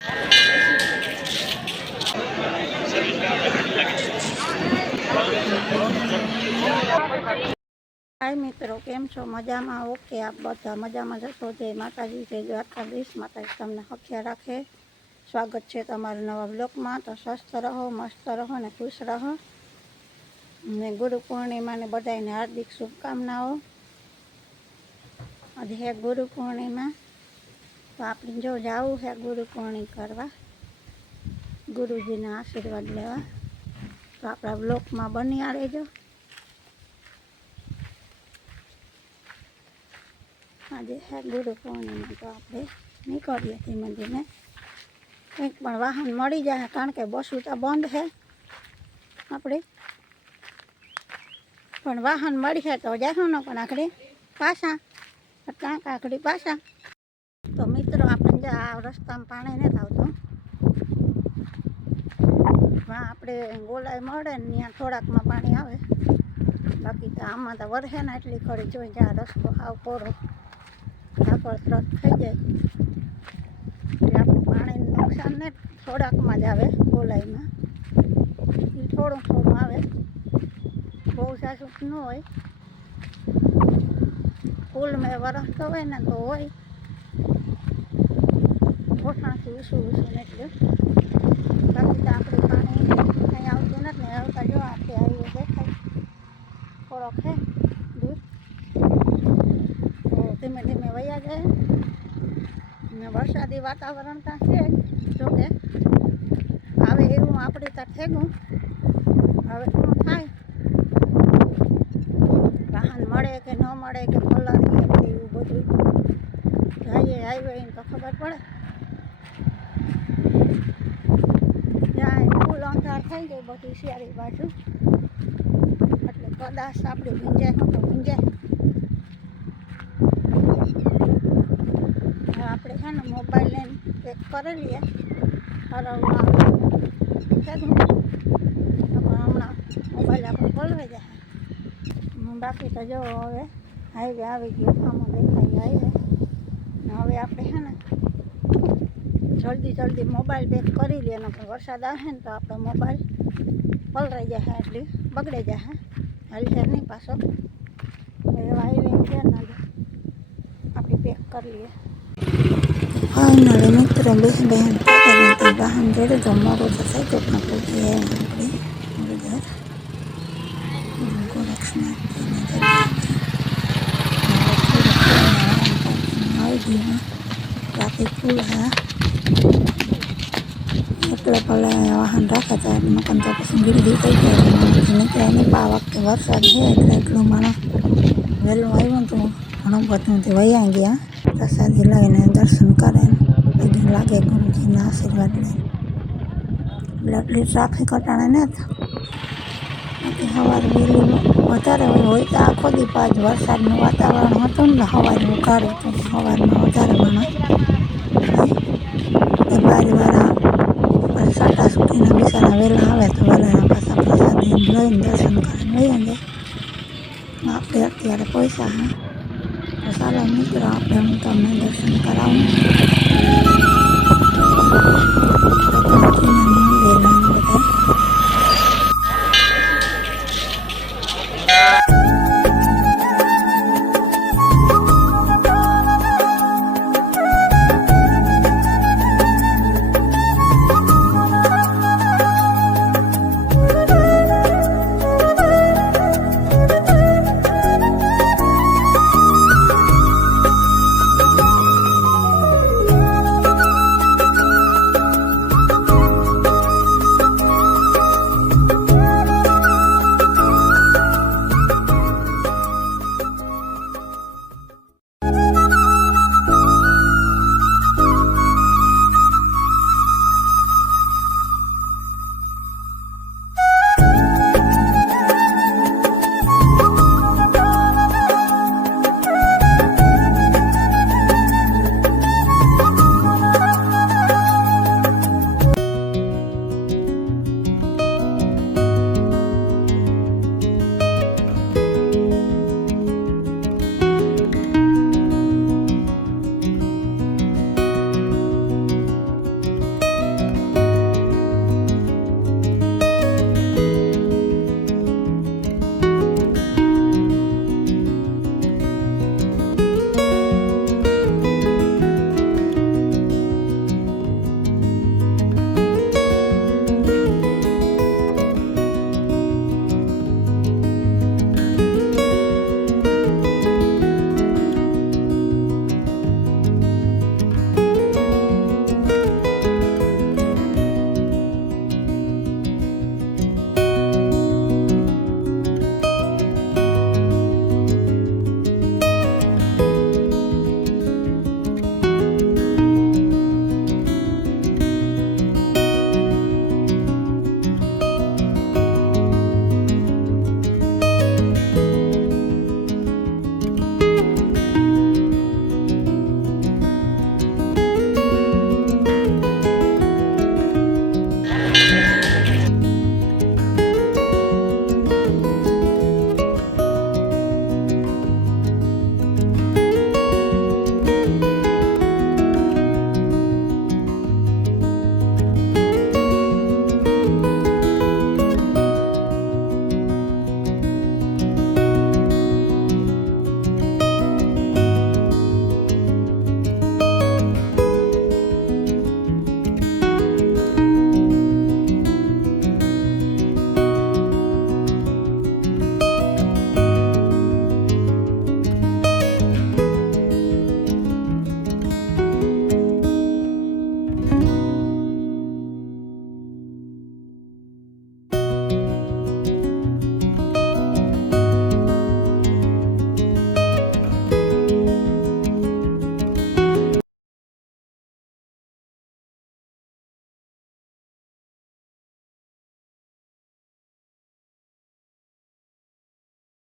હાય મિત્રો, કેમ છો? મજામાં? ઓકે, આપ બધા મજામાં જશો? જય માતાજી, જય દ્વારકાધીશ. માતાજી તમને હખ્યા રાખે. સ્વાગત છે તમારા નવા બ્લોગમાં. તો સ્વસ્થ રહો, મસ્ત રહો ને ખુશ રહો. ને ગુરુ પૂર્ણિમાને બધાને હાર્દિક શુભકામનાઓ. આજે હે ગુરુ પૂર્ણિમા. તો આપણે જો જવું છે ગુરુ પૂર્ણિમા કરવા, ગુરુજીના આશીર્વાદ લેવા. તો આપણા બ્લોગમાં બન્યા રહેજો. આજે હે ગુરુ પૂર્ણિમા, તો આપણે નીકળીએ ધીમે ધીમે. કંઈક પણ વાહન મળી જાય, કારણ કે બસો તો બંધ છે આપણે. પણ વાહન મળશે તો જાશું ને, પણ આખડી પાછા ક્યાંક આખડી પાછા. તો મિત્રો, આપણે આ રસ્તામાં પાણી નથી આવતું. આપણે ગોલાઈ મળે ને ત્યાં થોડાકમાં પાણી આવે. બાકી તો આમાં તો વરસે ને એટલી ખડી જોઈ જ્યાં રસ્તો આવ કોરો આગળ તરત થઈ જાય. એટલે આપણે પાણીનું નુકસાન ને થોડાકમાં જ આવે. ગોલાઈમાં એ થોડું થોડું આવે, બહુ સાસું ન હોય. ફૂલ મેં વરસતો હોય ને તો હોય, ઓઠાણથી ઊંસું એટલું. બાકી તો આપણે પાણી કંઈ આવતું નથી ને. આવતા જો આપણે હાઈવે દેખાય થોડોક છે દૂર, તો ધીમે ધીમે વયા જાય. ને વરસાદી વાતાવરણ ત્યાં છે, જોકે આવે એવું આપણે ત્યાં થેગું. હવે શું થાય, વાહન મળે કે ન મળે કે પલાળીએ કે એવું બધું જઈએ હાઈવે તો ખબર પડે. ત્યાં ફૂલ અંધાર થઈ ગઈ બધું શિયાળી બાજુ, એટલે કદાચ આપણે ભીંજાય તો ભીંજાય. આપણે છે ને મોબાઈલ લઈને પેક કરી લઈએ હરવવા થેગું. હમણાં મોબાઈલ આપણે ખોલવાઈ જાય. બાકી તો જો હવે હાઈવે આવી ગયો, આમાં દેખાય હાઈવે. ને હવે આપણે છે ને જલ્દી મોબાઈલ પેક કરી લઈએ. ને વરસાદ આવે ને તો આપણો મોબાઈલ પલરાઈ જાય, એટલી બગડી જાય. હાલશે નહીં પાછો. હવે હાઈવે છે ને આપણે પેક કરી લઈએ. ફાઇનલી મિત્રો, બહેન વાહન જોડે તો મોડું તો થઈ ગયું, પણ પૂછી આપણે મુરલીધર ગોરક્ષનાથજીની આવી ગયું. ટ્રાફિક ફૂલ હા, એટલે ભલે વાહન રાખતા મકાન તો પછી ગીરદી થઈ ગયા. નીકળ્યા નહીં. આ વખતે વરસાદ છે એટલે એટલું માણસ વહેલું આવ્યું તો ઘણું બધું વયા ગયા. પ્રસાદી લઈને દર્શન કરે, પગે લાગે ગુરુજીના આશીર્વાદ લઈને. એટલે એટલી ટ્રાફિક અટાણે નથી. બાકી સવારે વહેલી વધારે હોય તો આખો દી પાછ વરસાદનું વાતાવરણ હતું ને સવારે ઉઘાડું હતું. સવારમાં વધારે માણસ બાજવાળા સાટા સુટીના બિસારા વહેલા આવે તો વહેલા પાછા પ્રસાદી લઈને દર્શન કરીને વયા જાય. આપણે અત્યારે પૈસા હા, તો ચાલો મિત્રો, આપણે હું તમને દર્શન કરાવું.